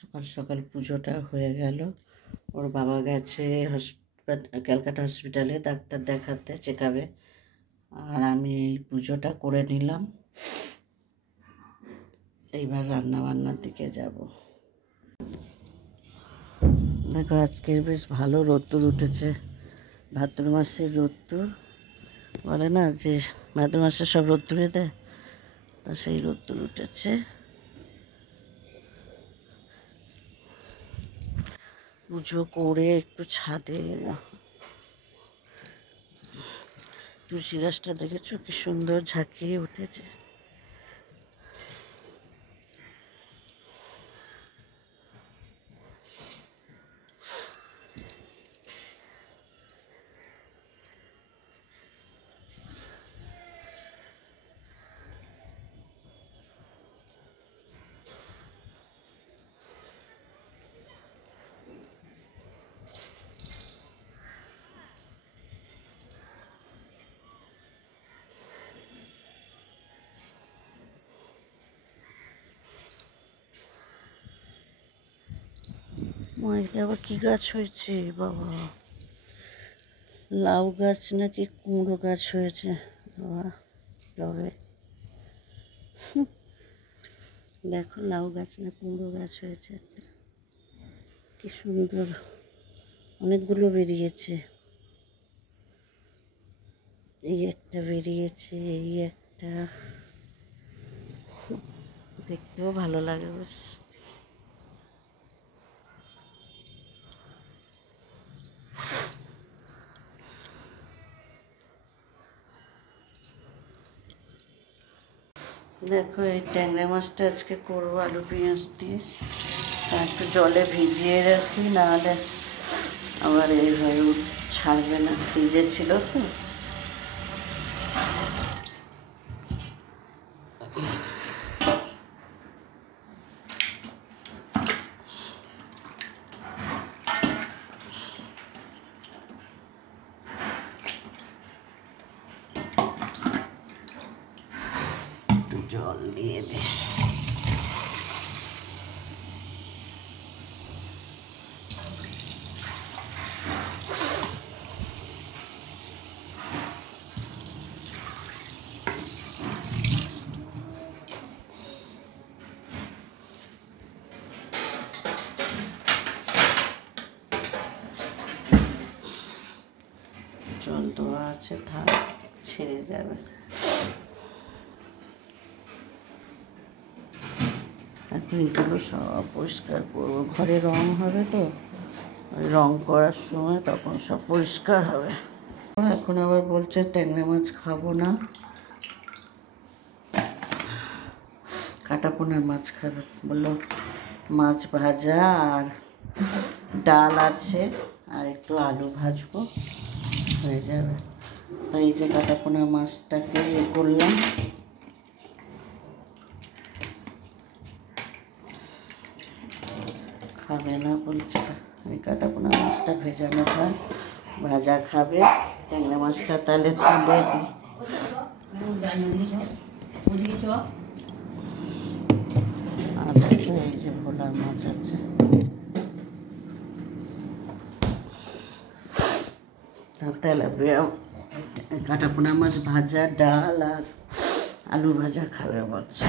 সকাল সকাল পুজোটা হয়ে গেল। ওর বাবা গেছে ক্যালকাটা হসপিটালে ডাক্তার দেখাতে, চেকআপে। আর আমি এই পুজোটা করে নিলাম। এইবার রান্নাবান্নার দিকে যাব। দেখো আজকে বেশ ভালো রোদ্দুর উঠেছে, ভাদ্র মাসের রোদ্দুর। বলে না যে ভাদ্র মাসে সব রোদ্দুরে দেয়, তা সেই রোদ্দুর উঠেছে। পুজো করে একটু ছাদে তুলসী গাছটা দেখেছো কি সুন্দর ঝাঁকিয়ে উঠেছে। এটা আবার কি গাছ হয়েছে বাবা? লাউ গাছ নাকি কুমড়ো গাছ হয়েছে বাবা টবে। দেখো লাউ গাছ না কুমড়ো গাছ হয়েছে একটা, কি সুন্দর, অনেকগুলো বেরিয়েছে। এই একটা বেরিয়েছে, এই একটা, দেখতেও ভালো লাগে বেশ। দেখো এই ট্যাংরা মাছটা আজকে করবো আলু পেঁয়াজ দিয়ে। একটু জলে ভিজিয়ে রাখি, নাহলে আবার এইভাবে ছাড়বে না, ফ্রিজে ছিল তো। একটু জল দিয়ে দে। জল দেওয়া আছে, থাক, ছেড়ে যাবে। এখন এগুলো সব পরিষ্কার করবো, ঘরে রং হবে তো, রং করার সময় তখন সব পরিষ্কার হবে। এখন আবার বলছে ট্যাংরা মাছ খাবো না, কাটাপোনা মাছ খাবে। বললো মাছ ভাজা আর ডাল আছে, আর একটু আলু ভাজবো, হয়ে যাবে। এই যে কাটাপোনা মাছটাকে করলাম, খাবে না বলছে। আমি কাটাপোনা মাছটা ভেজানো খাই, ভাজা খাবে। ট্যাংরা মাছটা তাহলে তুলে দিই। আর এই যে ভোলা মাছ আছে, তাহলে কাটাপোনা মাছ ভাজা, ডাল আর আলু ভাজা খাবে বলছে।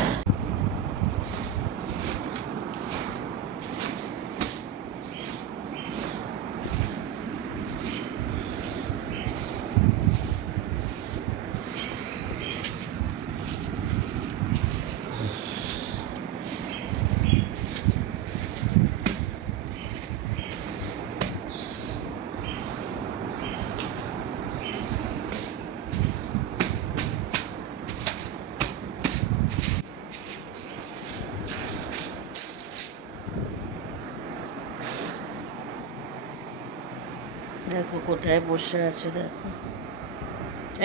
দেখো কোথায় বসে আছে, দেখো।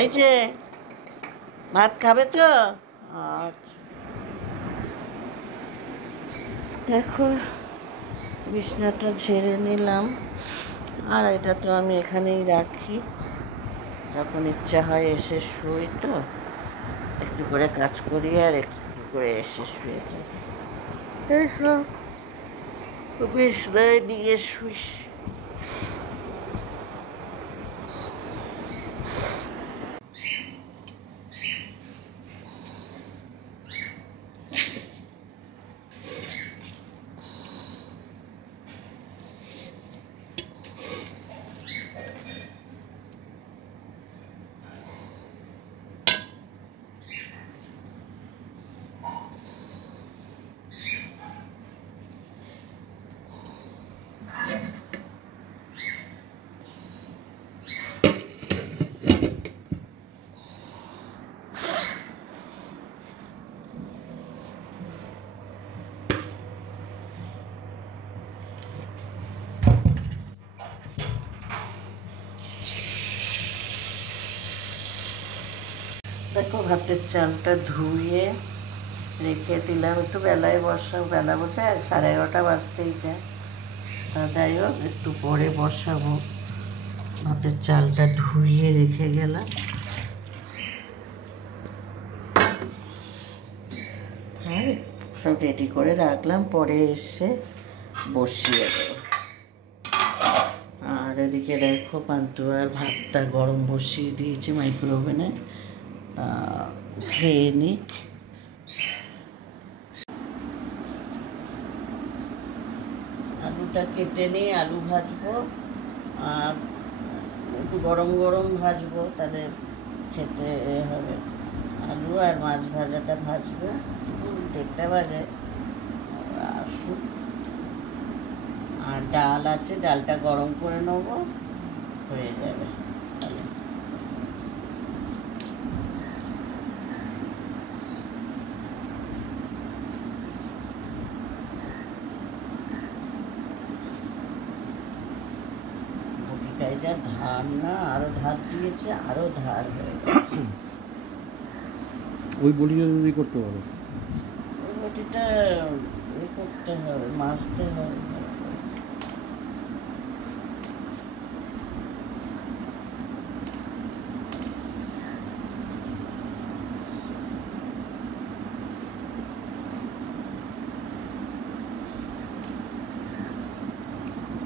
এই যে ভাত খাবে তো? আচ্ছা, দেখো বিছনাটা ঝেড়ে নিলাম। আর এটা তো আমি এখানেই রাখি, যখন ইচ্ছা হয় এসে শুই, তো একটু করে কাজ করি আর একটু করে এসে শুয়ে থাকি। এইসব বিছনায় নিয়ে শুই। দেখো ভাতের চালটা ধুয়ে রেখে দিলাম, একটু বেলায় বসাবো, বেলা বলতে 11:30 বাজতেই যায়, তা যাই হোক একটু পরে বসাবো। ভাতের চালটা ধুয়ে রেখে গেলাম, হ্যাঁ সব রেডি করে রাখলাম, পরে এসে বসিয়ে দেবো। আর এদিকে দেখো পান্তুয়ার ভাতটা গরম বসিয়ে দিয়েছি মাইক্রোওভেনে, খেয়ে নিক। আলুটা কেটে নিয়ে আলু ভাজবো, আর একটু গরম গরম ভাজবো, তাহলে খেতে হবে। আলু আর মাছ ভাজাটা ভাজবো, 1:30 বাজে আসুন। আর ডাল আছে, ডালটা গরম করে নেবো, হয়ে যাবে। বটিটায় যা ধার না, আরো ধার দিয়েছে, আরো ধার হয়ে গেছে। ওই বটিটা যদি করতে পারো, ওই বটিটা করতে হবে, মাজতে হবে।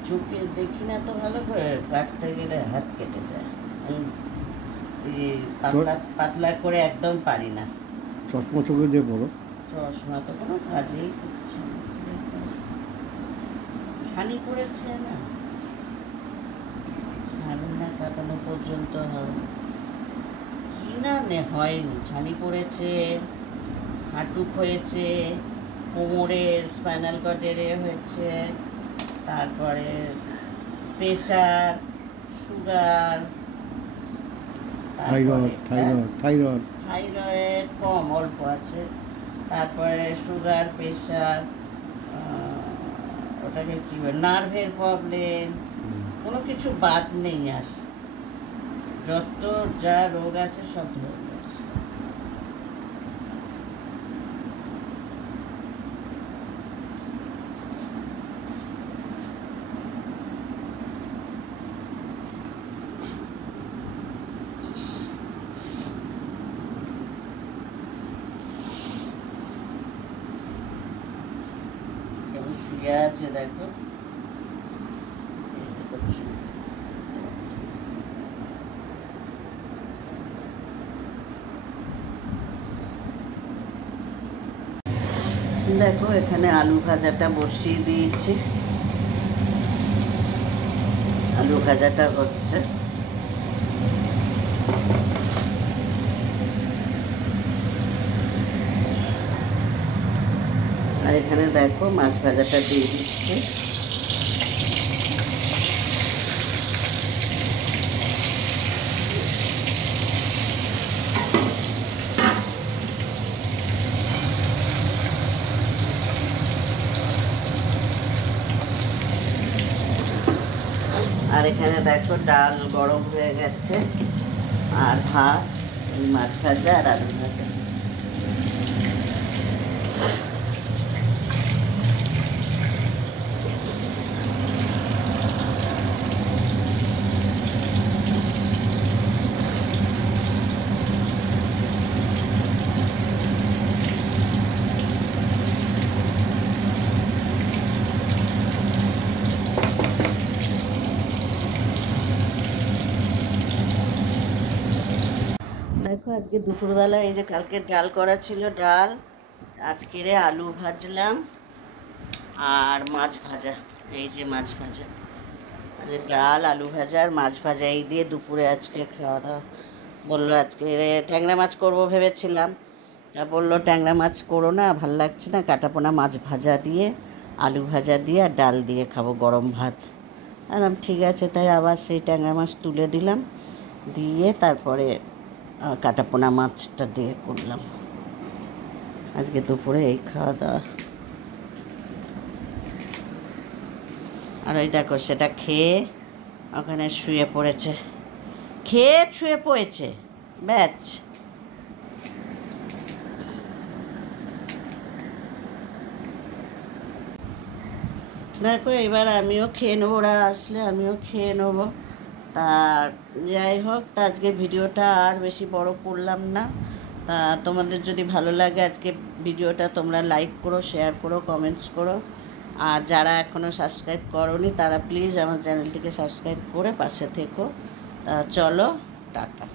চোখে দেখি না তো ভালো করে, কাটতে গেলে হাত কেটে যায়। আমি পাতলা পাতলা করে একদম পারি না। চশমা চোখে দিয়ে পড়ো। চশমা তো কোনো কাজেই দিচ্ছে না, ছানি পড়েছে না, ছানি না কাটানো পর্যন্ত হয় কি না, হয়নি। ছানি পড়েছে, হাঁটু হয়েছে, কোমরের স্পাইনাল কর্ডের হয়েছে, তারপরে প্রেশার, সুগার, থাইরয়েড কম অল্প আছে, তারপরে সুগার, প্রেশার, ওটাকে কী বলে, নার্ভের প্রবলেম, কোনো কিছু বাদ নেই। আর যত যা রোগ আছে সব ধরে গেছে। শুয়ে আছে দেখো, দেখো এখানে আলু ভাজাটা বসিয়ে দিয়েছি, আলু ভাজাটা হচ্ছে। আর এখানে দেখো মাছ ভাজাটা দিয়ে দিচ্ছি। আর এখানে দেখো ডাল গরম হয়ে গেছে, আর ভাত, মাছ ভাজা আর আলু ভাজা। দেখো আজকে দুপুরবেলা এই যে কালকে ডাল করা ছিল, ডাল আজকের আলু ভাজলাম আর মাছ ভাজা। এই যে মাছ ভাজা, আজকে ডাল আলু ভাজা আর মাছ ভাজা এই দিয়ে দুপুরে আজকে খাওয়া দাওয়া। বললো আজকে ট্যাংরা মাছ করবো ভেবেছিলাম, তা বললো ট্যাংরা মাছ করো না, ভাল লাগছে না, কাটাপোনা মাছ ভাজা দিয়ে আলু ভাজা দিয়ে আর ডাল দিয়ে খাবো গরম ভাত। আলাম ঠিক আছে, তাই আবার সেই ট্যাংরা মাছ তুলে দিলাম, দিয়ে তারপরে কাটাপোনা মাছটা দিয়ে করলাম। আজকে দুপুরে এই খাওয়া দাওয়া। আর ওই দেখো সেটা খেয়ে ওখানে শুয়ে পড়েছে, খেয়ে শুয়ে পড়েছে ব্যাচ। দেখো এবার আমিও খেয়ে নেবো, ওরা আসলে আমিও খেয়ে নেবো। তা যাই হোক, তা আজকে ভিডিওটা আর বেশি বড় করলাম না। তা তোমাদের যদি ভালো লাগে আজকে ভিডিওটা, তোমরা লাইক করো, শেয়ার করো, কমেন্টস করো। আর যারা এখনও সাবস্ক্রাইব করোনি তারা প্লিজ আমার চ্যানেলটিকে সাবস্ক্রাইব করে পাশে থেকো। চলো, টাটা।